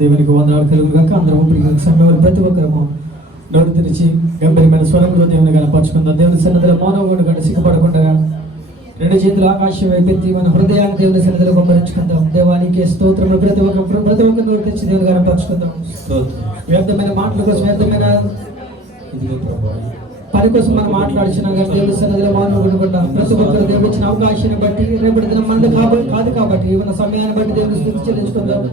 దేవునికి వందనాలు కలుగుగాక. అందరము ప్రియ సమయంలో ప్రతి ఒక్కరము నోరు తెరిచి గంభీరమైన స్వరంలో దేవుని కనపరుచుకుందాం. దేవుని సన్నిధిలో మౌనంగా కంటే సిగ్గుపడకుండా రెండు చేతులు ఆకాశం వైపెత్తి మన హృదయాన్ని దేవుని సన్నిధిలో గంభరించుకుందాం. దేవానికి స్తోత్రములు. ప్రతి ఒక్క నోరు తెరిచి దేవుని కనపరుచుకుందాం. వ్యర్థమైన మాటల కోసం, వ్యర్థమైన పని కోసం మనం మాట్లాడినా కానీ దేవుని సన్నిధిలో మౌనం ఉండకుండా ప్రతి ఒక్కరు దేవుడు ఇచ్చిన అవకాశాన్ని బట్టి రేపటి దినం మనది కాదు కాబట్టి ఇవన్న సమయాన్ని బట్టి దేవుని స్థితి చెల్లించుకుందాం.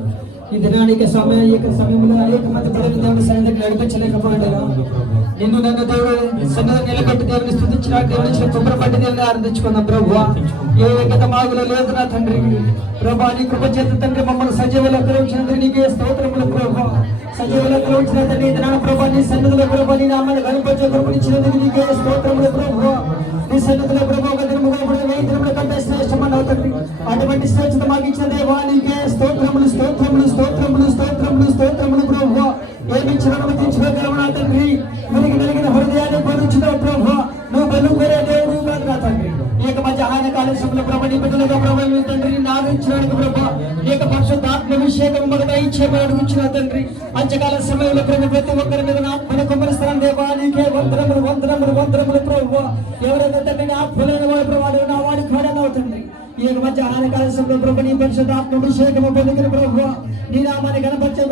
ఈ దినానికి సమయంలో అనేక మంది ప్రజలు దేవుని సన్నిధికి నడిపించలేకపోయారు. నిన్ను నన్ను దేవుడు సన్నిధిని నిలబెట్టి దేవుని స్థుతించిన దేవుని ఇచ్చిన కొబ్బరి పట్టి దేవుని ఆనందించుకుందాం. ప్రభువా, ఏ గత మాగులో లేదు నా తండ్రి. ప్రభా, నీ కృప చేత తండ్రి మమ్మల్ని సజీవులకు వచ్చినందుకు నీకే స్తోత్రములు. ప్రభా, సజీవులకు వచ్చిన తండ్రి దినాన ప్రభా నీ సన్నిధిలో ప్రభా నీ నామాన్ని కనిపించే కృపనిచ్చినందుకు నీకే స్తోత్రములు. ప్రభా, నీ సన్నిధిలో ప్రభా ఒక దినముగా వెయ్యి దినముల కంటే శ్రేష్టమన్నావు తండ్రి. అటువంటి శ్రేష్టత మాకు ఇచ్చిన దేవా నీకే స్తోత్రములు, స్తోత్రములు, స్తోత్రములు, స్తోత్రములు, స్తోత్రములు. ప్రభా, ఏమి ఇచ్చిన తీర్చుకోగలవు నా తండ్రి. వెలిగి వెలిగిన హృదయాన్ని పొందుచున్నావు ప్రభా. నువ్వు బలుకోరే దేవుడు కాదు నా తండ్రి. ఏక మధ్య ఆయన కాలుష్యంలో ప్రభా నీ బిడ్డలుగా ప్రభా తండ్రి ఆదరించినాడు ప్రభా. ఏక పరిశుద్ధాత్మ అభిషేకం మొదట ఇచ్చేమని అడుగుచిన తండ్రి. అంచకాల సమయంలో ప్రభు ప్రతి ఒక్కరి మీద ఆత్మను కుమ్మరిస్తాను దేవా నీకే వందరములు, వందరములు, వందరములు. ప్రభా, ఎవరైతే తండ్రిని ఆత్మలేని వాడు ప్రభావ నా వాడి కాడనవు తండ్రి. ఈ మధ్య ఆనకాల సమయంలో ప్రభు నీ పరిశుద్ధాత్మ అభిషేకము పొందిన ప్రభు నీ నామాన్ని గణపరిచే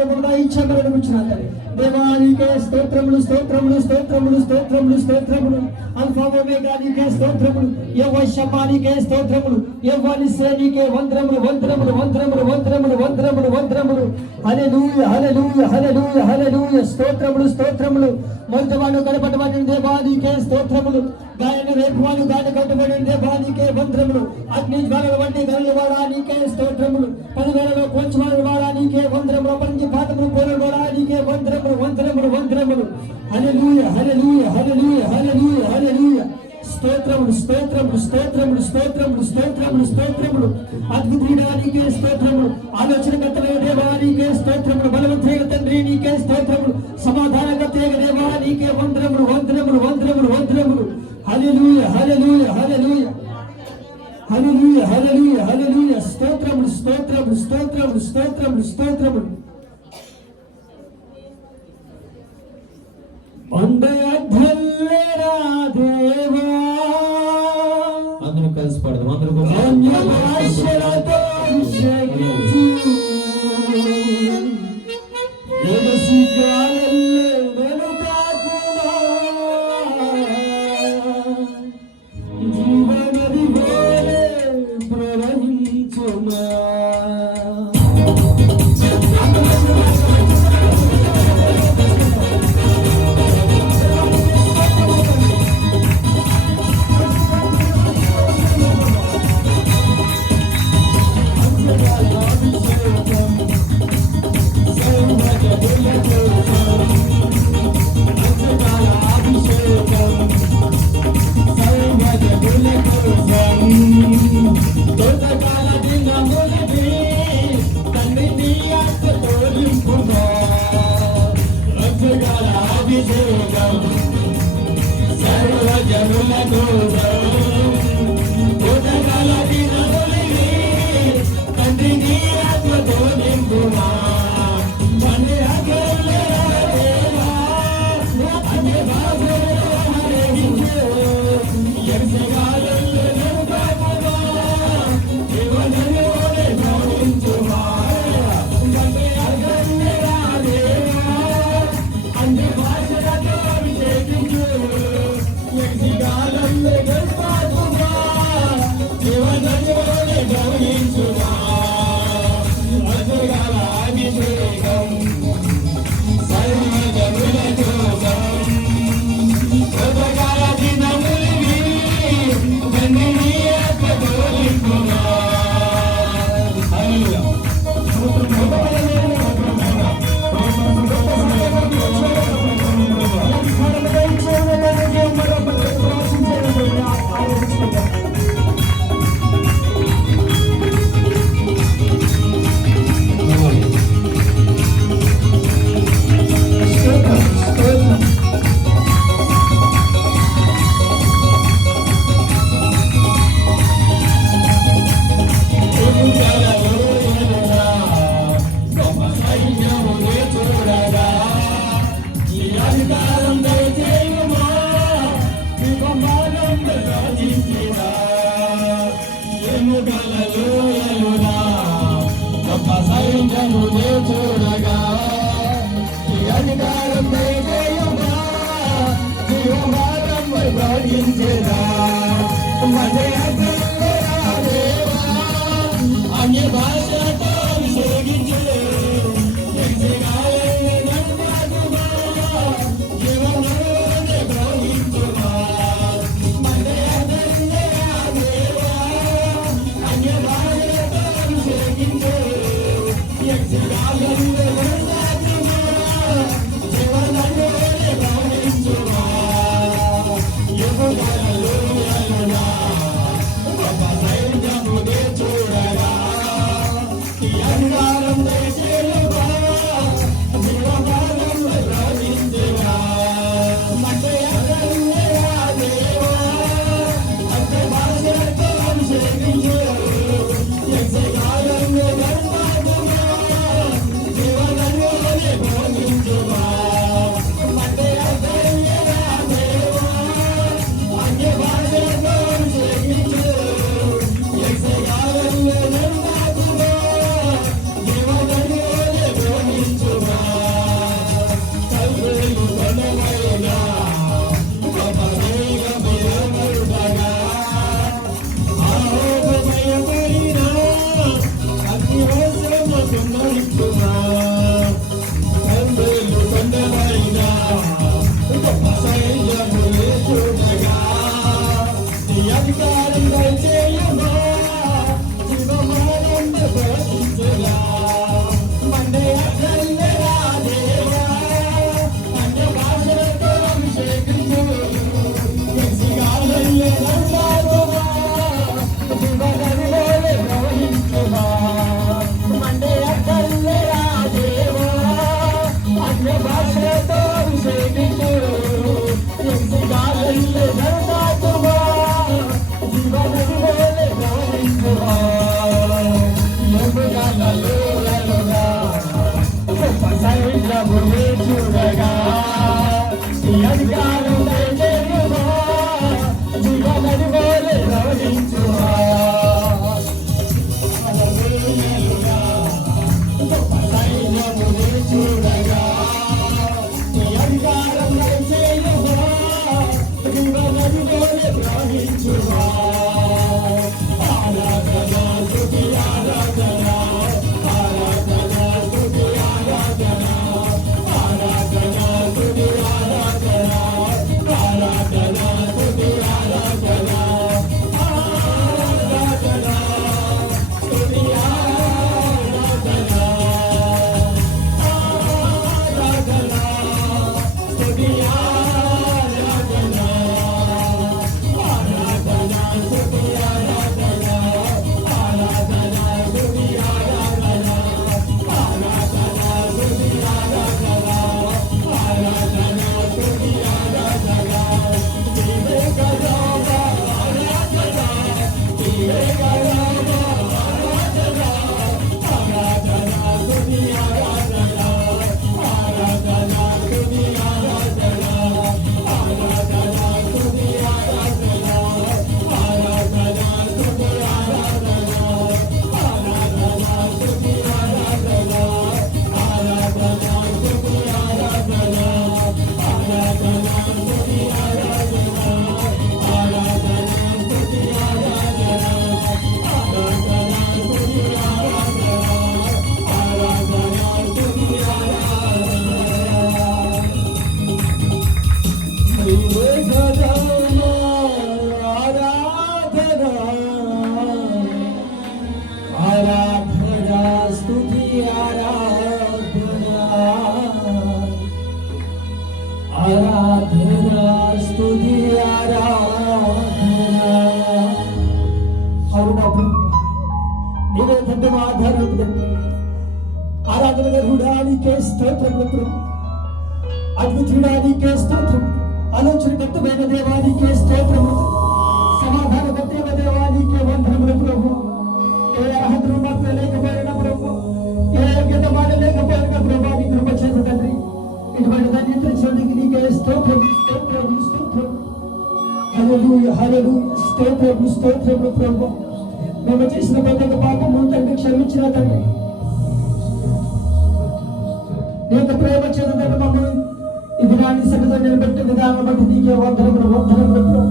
ఇచ్చేమని అడుగుచిన తండ్రి. దేవా నీకే స్తోత్రములు, స్తోత్రములు, స్తోత్రములు, స్తోత్రములు, స్తోత్రములు. అల్ఫా ఒమేగా నీకే స్తోత్రములు. యెహోవా షమ్మా నీకే స్తోత్రములు. యెహోవా నిస్సీ నీకే వందనములు, వందనములు, వందనములు, వందనములు, వందనములు, వందనములు. హల్లెలూయా, హల్లెలూయా, హల్లెలూయా, హల్లెలూయా. స్తోత్రములు, స్తోత్రములు. మొదటివాడు కనపడబడిన దేవా నీకే స్తోత్రములు. గాయన రేపువాడు గాయన కట్టబడిన దేవా నీకే వందనములు. అగ్ని జ్వాలల వంటి గనుల వాడా నీకే స్తోత్రములు. పదివేలలో కోల్చివాడు వాడా నీకే వందనములు. అపరించి పాదములు పోలు వాడా నీకే వందనములు, వందనములు, వందనములు. హల్లెలూయా, హల్లెలూయా, హల్లెలూయా, హల్లెలూయా, హల్లెలూయా. స్తోత్రములు, స్తోత్రములు, స్తోత్రములు, స్తోత్రములు, స్తోత్రములు, స్తోత్రములు. అద్భుతుడా నీకే స్తోత్రములు. ఆలోచనకర్తలైన దేవా నీకే స్తోత్రములు. బలవంతుడైన తండ్రి నీకే స్తోత్రములు. సమాధానకర్తయైన దేవా నీకే వందనములు, వందనములు, వందనములు, వందనములు. హల్లెలూయా, హల్లెలూయా, హల్లెలూయా, హల్లెలూయా, హల్లెలూయా, హల్లెలూయా. స్తోత్రములు, స్తోత్రములు, స్తోత్రములు, స్తోత్రములు, స్తోత్రములు. దేవా అందరూ కలిసి పడదాం. అందరూ జీవనది ప్రవహించుమా. Let's go. సైన్యమునే చూడగా ఈ అధికారం దయచేయుమా జీవమానం ప్రవహించేదా అన్య భాషతో అభిషేకించే అద్భుతుడానికే స్తోత్రం, ఆలోచనకర్తమైన దేవానికే స్తోత్రము, సమాధానకర్తమైన దేవానికే వందనములు ప్రభు. ఏ అర్హతలు మాకు లేకపోయిన ప్రభు, ఏ యోగ్యత మాట లేకపోయిన ప్రభు, నీ కృప చేత తండ్రి ఇటువంటి ధన్యత చూడడానికి నీకే స్తోత్రం, స్తోత్రం, స్తోత్రం. హల్లెలూయా, హల్లెలూయా, స్తోత్రం, స్తోత్రం ప్రభు. మేము చేసిన ప్రతి పాపము తండ్రి క్షమించిన తండ్రి, నీ యొక్క ప్రేమ చేత మమ్మల్ని ఈ దినాన్ని సన్నిధిలో నిలబెట్టే విధానం బట్టి నీకే వందనములు.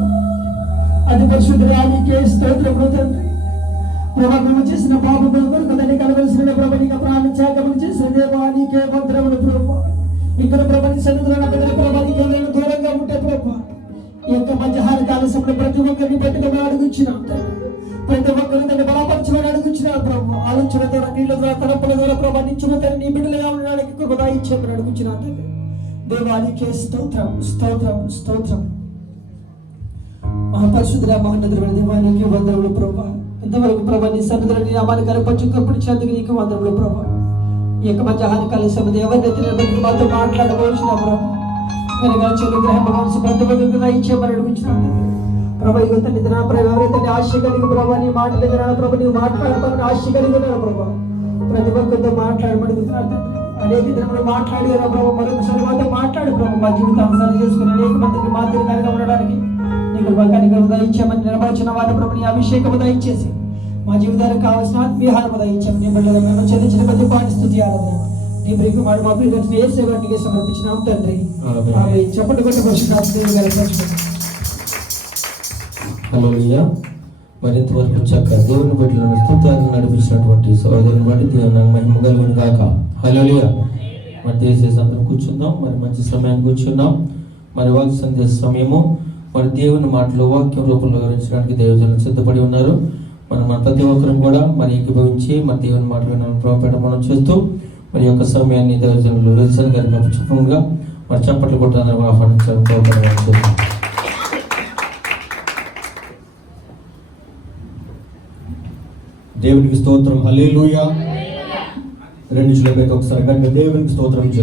అది పరిశుద్ధుడా నీకే స్తోత్రములు తండ్రి. ప్రభా మేము చేసిన పాపముల కొరకు దాన్ని కలవలసిన ప్రభు నీకు ప్రాణ త్యాగములు చేసిన దేవా నీకే వందనములు ప్రభు. ఇక్కడ ప్రభు సన్నిధిలో నా బిడ్డల ప్రభు నీకు ఎవరైనా దూరంగా ఉంటే ప్రభు ఈ యొక్క మధ్యాహ్న కాల సమయంలో ప్రతి ఒక్కరిని పెట్టుకుని అడుగుచ్చినాం తండ్రి. ప్రతి ఒక్కరిని దాన్ని బలపరచమని అడుగుచ్చినారు ప్రభు. ఆలోచన ద్వారా నీళ్ళ ద్వారా తలపుల ద్వారా ప్రభు నిచ్చిన తండ్రి నీ బిడ్డలుగా ఉండడానికి కృప ఇచ్చేమని అడుగుచ్చినాం తండ్రి. దేవానికి స్తోత్రం స్తోత్రం స్తోత్రం. మహాపరిశుద్ధుల మహోన్నతుడైన దేవానికి వందనములు ప్రభు. ఇంతవరకు ప్రభు నీ సన్నిధిలో నీ నామాన్ని కనపరిచినందుకు నీకు వందనములు ప్రభు. ఈ యొక్క మధ్యాహ్న కాల సమయంలో ఎవరినైతే నిలబెట్టి మాతో మాట్లాడవలసిన ప్రభు కనుక చెల్లి గ్రహం ప్రతి ఒక్కరిని ఇచ్చేమని అడుగుచ్చినాను ప్రభు. ఇక తండ్రి నా ప్రభు ఎవరైతే ఆశ కలిగి ప్రభు నీ మాట దగ్గర ప్రభు నీవు మాట్లాడమని ఆశ కలిగి ఉన్నాడు ప్రభు. ప్రతి ఒక్కరితో మాట్లాడమని అడుగుతున్నాడు తండ్రి. అనేక దినములు మాట్లాడారు ప్రభు. మరొకసారి మాతో మాట్లాడు ప్రభు. మా జీవితాన్ని సరి చేసుకుని అనేక మందికి మాదిరిగా ఉండడానికి నీకు కనికరము దయచేయమని నిలబడిన వారి ప్రభు నీ అభిషేకము దయచేసి మా జీవితానికి కావాల్సిన ఆత్మీయహారము దయచేయమని నీ బిడ్డల మేము చెల్లించిన ప్రతి పాటి స్థుతి ఆరాధన నీ ప్రియకు వాడు మా ప్రియతను ఏ సేవకి సమర్పించినాం తండ్రి. చెప్పండి కొట్ట హల్లెలూయా. మరి ఇంతవరకు చక్కగా దేవుని బిడ్డలను స్తుతులను నడిపించినటువంటి సోదరుని బట్టి దేవుని మహిమ కలుగును గాక. హల్లెలూయా. మరి దయచేసి అందరం కూర్చుందాం. మరి మంచి సమయం కూర్చున్నాం. మరి వాక్య సందేశ సమయము మరి దేవుని మాటలు వాక్యం రూపంలో వివరించడానికి దైవజనులు సిద్ధపడి ఉన్నారు. మన ప్రతి ఒక్కరం కూడా మరి ఏకీభవించి మరి దేవుని మాటలు ప్రభావం చేస్తూ మరి యొక్క సమయాన్ని దైవజనులు విల్సన్ గారికి చెప్పగా మరి చప్పట్లు కొట్టాలని ఆహ్వానించడం ప్రభావం. దేవునికి స్తోత్రం. హల్లెలూయా. రెండు నిమిషాలు ఒకసారి దేవునికి స్తోత్రం.